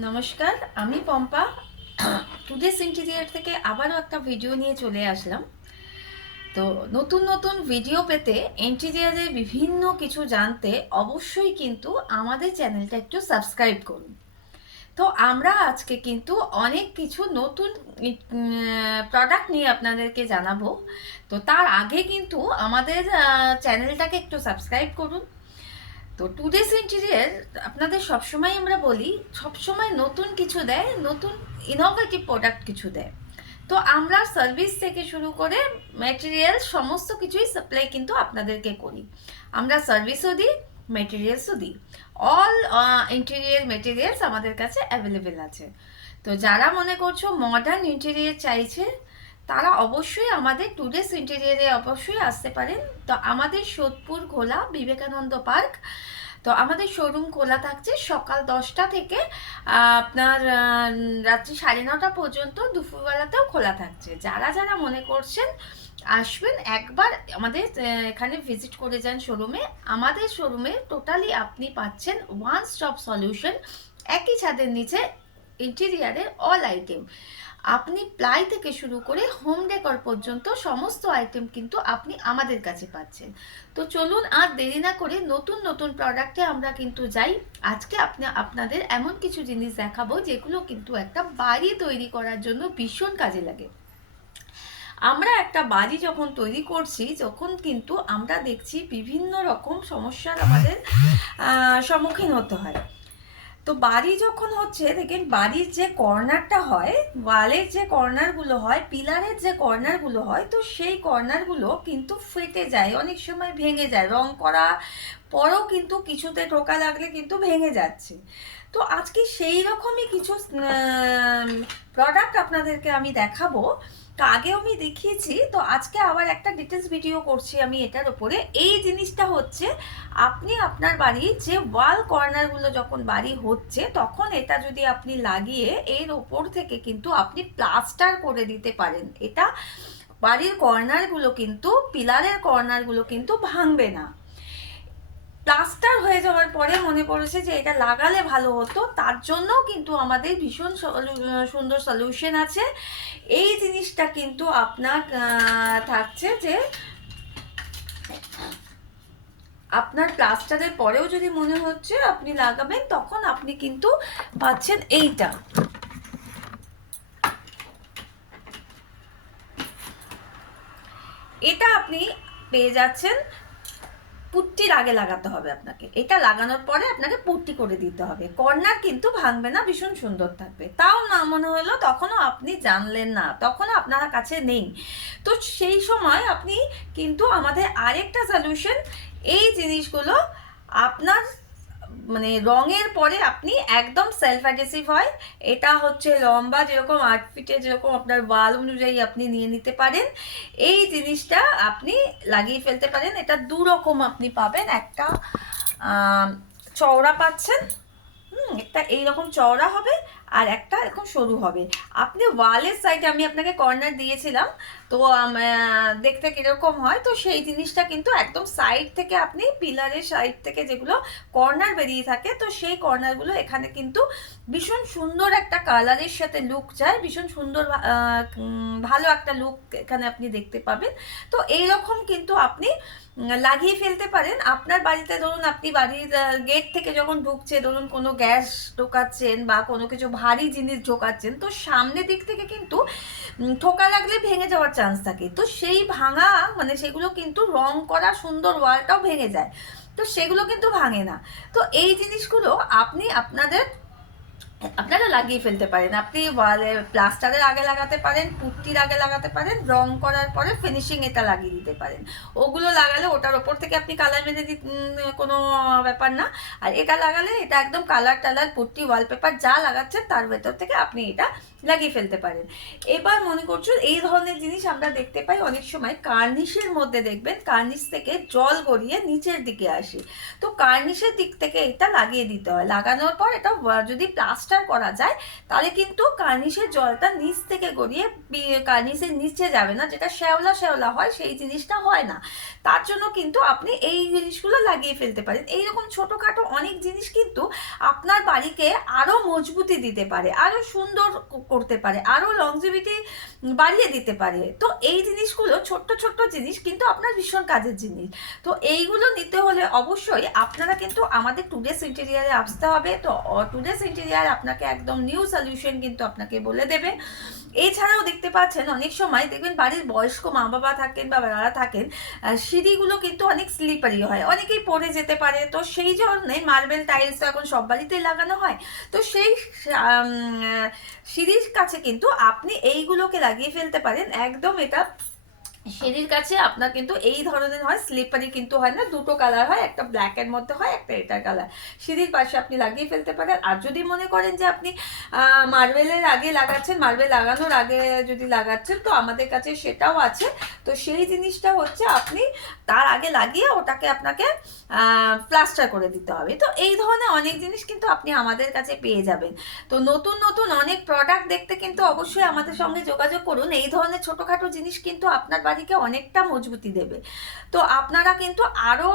নমস্কার, আমি Pampa. Today's interior থেকে আবারও একটা ভিডিও নিয়ে চলে আসলাম। তো নতুন নতুন ভিডিও পেতে, ইন্টেরিয়ারের বিভিন্ন কিছু জানতে অবশ্যই কিন্তু আমাদের চ্যানেলটা একটু সাবস্ক্রাইব করুন। তো আমরা আজকে কিন্তু অনেক কিছু নতুন প্রোডাক্ট নিয়ে আপনাদেরকে জানাবো। তো তার আগে কিন্তু আমাদের চ্যানেলটাকে একটু সাবস্ক্রাইব করুন। তো টুডেস ইন্টেরিয়ার আপনাদের সবসময় আমরা বলি, সবসময় নতুন কিছু দেয়, নতুন ইনোভেটিভ প্রোডাক্ট কিছু দেয়। তো আমরা সার্ভিস থেকে শুরু করে ম্যাটেরিয়াল সমস্ত কিছুই সাপ্লাই কিন্তু আপনাদেরকে করি। আমরা সার্ভিসও দিই, ম্যাটেরিয়ালসও দিই। অল ইন্টেরিয়ার ম্যাটেরিয়ালস আমাদের কাছে অ্যাভেলেবেল আছে। তো যারা মনে করছো মডার্ন ইন্টেরিয়ার চাইছে, তারা অবশ্যই আমাদের টুডেস ইন্টেরিয়ারে অবশ্যই আসতে পারেন। তো আমাদের সোদপুর খোলা বিবেকানন্দ পার্ক। তো আমাদের শোরুম খোলা থাকছে সকাল 10টা থেকে আপনার রাত্রি 9:30 পর্যন্ত, দুপুরবেলাতেও খোলা থাকছে। যারা যারা মনে করছেন আসবেন, একবার আমাদের এখানে ভিজিট করে যান শোরুমে। আমাদের শোরুমে টোটালি আপনি পাচ্ছেন ওয়ান স্টপ সলিউশন, একই ছাদের নিচে ইন্টেরিয়ারের অল আইটেম। আপনি প্লাই থেকে শুরু করে হোম ডেকর পর্যন্ত সমস্ত আইটেম কিন্তু আপনি আমাদের কাছে পাচ্ছেন। তো চলুন আর দেরি না করে নতুন নতুন প্রোডাক্টে আমরা কিন্তু যাই। আজকে আপনাদের এমন কিছু জিনিস দেখাবো যেগুলো কিন্তু একটা বাড়ি তৈরি করার জন্য ভীষণ কাজে লাগে। আমরা একটা বাড়ি যখন তৈরি করছি, তখন কিন্তু আমরা দেখছি বিভিন্ন রকম সমস্যার আমাদের সম্মুখীন হতে হয়। তো বাড়ি যখন হচ্ছে, দেখেন বাড়ির যে কর্নারটা হয়, ওয়ালের যে কর্নারগুলো হয়, পিলারের যে কর্নারগুলো হয়, তো সেই কর্নারগুলো কিন্তু ফেটে যায়, অনেক সময় ভেঙে যায়। রং করা পরেও কিন্তু কিছুতে টোকা লাগলে কিন্তু ভেঙে যাচ্ছে। তো আজকে সেই রকমই কিছু প্রোডাক্ট আপনাদেরকে আমি দেখাবো। তো আগেও আমি দেখিয়েছি, তো আজকে আবার একটা ডিটেলস ভিডিও করছি আমি এটার উপরে। এই জিনিসটা হচ্ছে, আপনি আপনার বাড়ির যে ওয়াল কর্নারগুলো যখন বাড়ি হচ্ছে, তখন এটা যদি আপনি লাগিয়ে এর ওপর থেকে কিন্তু আপনি প্লাস্টার করে দিতে পারেন। এটা বাড়ির কর্নারগুলো কিন্তু, পিলারের কর্নারগুলো কিন্তু ভাঙবে না। প্লাস্টার হয়ে যাওয়ার পরে মনে পড়েছে যে এটা লাগালে ভালো হতো, তার জন্যও কিন্তু আমাদের ভীষণ সুন্দর সলিউশন আছে। এই জিনিসটা কিন্তু আপনার থাকছে যে আপনার প্লাস্টারের পরেও যদি মনে হচ্ছে আপনি লাগাবেন, তখন আপনি কিন্তু পাচ্ছেন এইটা। এটা আপনি পেয়ে যাচ্ছেন। পুট্টির আগে লাগাতে হবে আপনাকে, এটা লাগানোর পরে আপনাকে পুট্টি করে দিতে হবে। কর্নার কিন্তু ভাঙবে না, ভীষণ সুন্দর থাকবে। তাও না মনে হলো, তখনও আপনি জানলেন না, তখনও আপনার কাছে নেই। তো সেই সময় আপনি কিন্তু আমাদের আরেকটা সলিউশন, এই জিনিসগুলো আপনার মানে রঙের পরে আপনি একদম সেলফ অ্যাডহেসিভ হয়। এটা হচ্ছে লম্বা যেরকম 8 ফিটে, যেরকম আপনার ওয়াল অনুযায়ী আপনি নিয়ে নিতে পারেন। এই জিনিসটা আপনি লাগিয়ে ফেলতে পারেন। এটা দুরকম আপনি পাবেন, একটা চওড়া পাচ্ছেন, একটা এইরকম চওড়া হবে, আর একটা এরকম সরু হবে। আপনি ওয়ালের সাইডে আমি আপনাকে কর্নার দিয়েছিলাম, তো দেখতে কিরকম হয়, তো সেই জিনিসটা কিন্তু একদম সাইড থেকে আপনি পিলারের সাইড থেকে যেগুলো কর্নার বেরিয়ে থাকে, তো সেই কর্নারগুলো এখানে কিন্তু ভীষণ সুন্দর একটা কালারের সাথে লুক চায়, ভীষণ সুন্দর ভালো একটা লুক এখানে আপনি দেখতে পাবেন। তো এইরকম কিন্তু আপনি লাগিয়ে ফেলতে পারেন আপনার বাড়িতে। ধরুন আপনি বাড়ির গেট থেকে যখন ঢুকছে, ধরুন কোনো গ্যাস ঢোকাচ্ছেন বা কোনো কিছু ভারী জিনিস ঢোকাচ্ছেন, তো সামনের দিক থেকে কিন্তু ঠোকা লাগলে ভেঙে যাওয়ার চান্স থাকে। তো সেই ভাঙা মানে সেগুলো কিন্তু রং করা সুন্দর ওয়ালটাও ভেঙে যায়, তো সেগুলো কিন্তু ভাঙে না। তো এই জিনিসগুলো আপনি আপনারা লাগিয়ে ফেলতে পারেন। আপনি ওয়ালে প্লাস্টারের আগে লাগাতে পারেন, পুট্টির আগে লাগাতে পারেন, রং করার পরে ফিনিশিং এটা লাগিয়ে দিতে পারেন। ওগুলো লাগালে ওটার ওপর থেকে আপনি কালার মেরে কোনো ব্যাপার না। আর এটা লাগালে এটা একদম কালার টালার পুট্টি ওয়ালপেপার যা লাগাচ্ছেন তার ভেতর থেকে আপনি এটা লাগিয়ে ফেলতে পারেন। এবার মনে করছো এই ধরনের জিনিস আমরা দেখতে পাই অনেক সময় কার্নিশের মধ্যে, দেখবেন কার্নিশ থেকে জল গড়িয়ে নিচের দিকে আসে। তো কার্নিশের দিক থেকে এটা লাগিয়ে দিতে হয়। লাগানোর পর এটা যদি প্লাস্টার প্লাস্টার করা যায় তাহলে কিন্তু কার্নিশের জলটা নিচ থেকে গড়িয়ে কার্নিশের নিচে যাবে না, যেটা শ্যাওলা শ্যাওলা হয় সেই জিনিসটা হয় না। তার জন্য কিন্তু আপনি এই জিনিসগুলো লাগিয়ে ফেলতে পারেন। এইরকম ছোটোখাটো অনেক জিনিস কিন্তু আপনার বাড়িকে আরও মজবুতি দিতে পারে, আরও সুন্দর করতে পারে, আরও লংজিভিটি বাড়িয়ে দিতে পারে। তো এই জিনিসগুলো ছোট্ট ছোট্ট জিনিস কিন্তু আপনার ভীষণ কাজের জিনিস। তো এইগুলো নিতে হলে অবশ্যই আপনারা কিন্তু আমাদের টুডেস ইন্টেরিয়ারে আসতে হবে। তো টুডেস ইন্টেরিয়ার আপনাকে একদম নিউ সলিউশন কিন্তু আপনাকে বলে দেবে। এছাড়াও দেখতে পাচ্ছেন অনেক সময় দেখবেন বাড়ির বয়স্ক মা বাবা থাকেন বা যারা থাকেন, সিঁড়িগুলো কিন্তু অনেক স্লিপারি হয়, অনেকেই পড়ে যেতে পারে। তো সেই জন্যে মার্বেল টাইলস তো এখন সব বাড়িতেই লাগানো হয়। তো সেই সিঁড়ির কাছে কিন্তু আপনি এইগুলোকে লাগিয়ে ফেলতে পারেন। একদম এটা সিঁড়ির কাছে আপনার কিন্তু এই ধরনের হয়, স্লিপারি কিন্তু হয় না, দুটো কালার হয়, একটা ব্ল্যাকের মধ্যে হয়, একটা এটার কালার। সিঁড়ির পাশে আপনি লাগিয়ে ফেলতে পারেন। আর যদি মনে করেন যে আপনি মার্বেলের আগে লাগাচ্ছেন, মার্বেল লাগানোর আগে যদি লাগাচ্ছেন, তো আমাদের কাছে সেটাও আছে। তো সেই জিনিসটা হচ্ছে আপনি তার আগে লাগিয়ে ওটাকে আপনাকে প্লাস্টার করে দিতে হবে। তো এই ধরনের অনেক জিনিস কিন্তু আপনি আমাদের কাছে পেয়ে যাবেন। তো নতুন নতুন অনেক প্রোডাক্ট দেখতে কিন্তু অবশ্যই আমাদের সঙ্গে যোগাযোগ করুন। এই ধরনের ছোটোখাটো জিনিস কিন্তু আপনার বাড়িকে অনেকটা মজবুতি দেবে। তো আপনারা কিন্তু আরও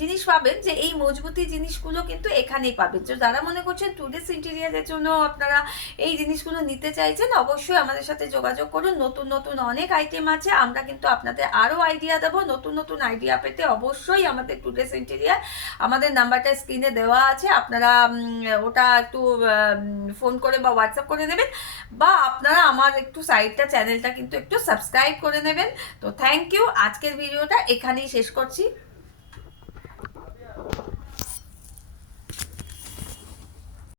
জিনিস পাবেন, যে এই মজবুতি জিনিসগুলো কিন্তু এখানেই পাবেন। তো যারা মনে করছেন টুডেস ইন্টেরিয়ারের জন্য আপনারা এই জিনিসগুলো নিতে চাইছেন, অবশ্যই আমাদের সাথে যোগাযোগ করুন। নতুন নতুন অনেক আইটেম আছে, আমরা কিন্তু আপনাদের আরও আইডিয়া দেবো। নতুন নতুন আইডিয়া পেতে অবশ্যই আমাদের টুডেস ইন্টেরিয়ার, আমাদের নাম্বারটা স্ক্রিনে দেওয়া আছে, আপনারা ওটা একটু ফোন করে বা হোয়াটসঅ্যাপ করে নেবেন, বা আপনারা আমার একটু সাইটটা চ্যানেলটা কিন্তু একটু সাবস্ক্রাইব করে নেবেন। তো থ্যাংক ইউ, আজকের ভিডিওটা এখানেই শেষ করছি।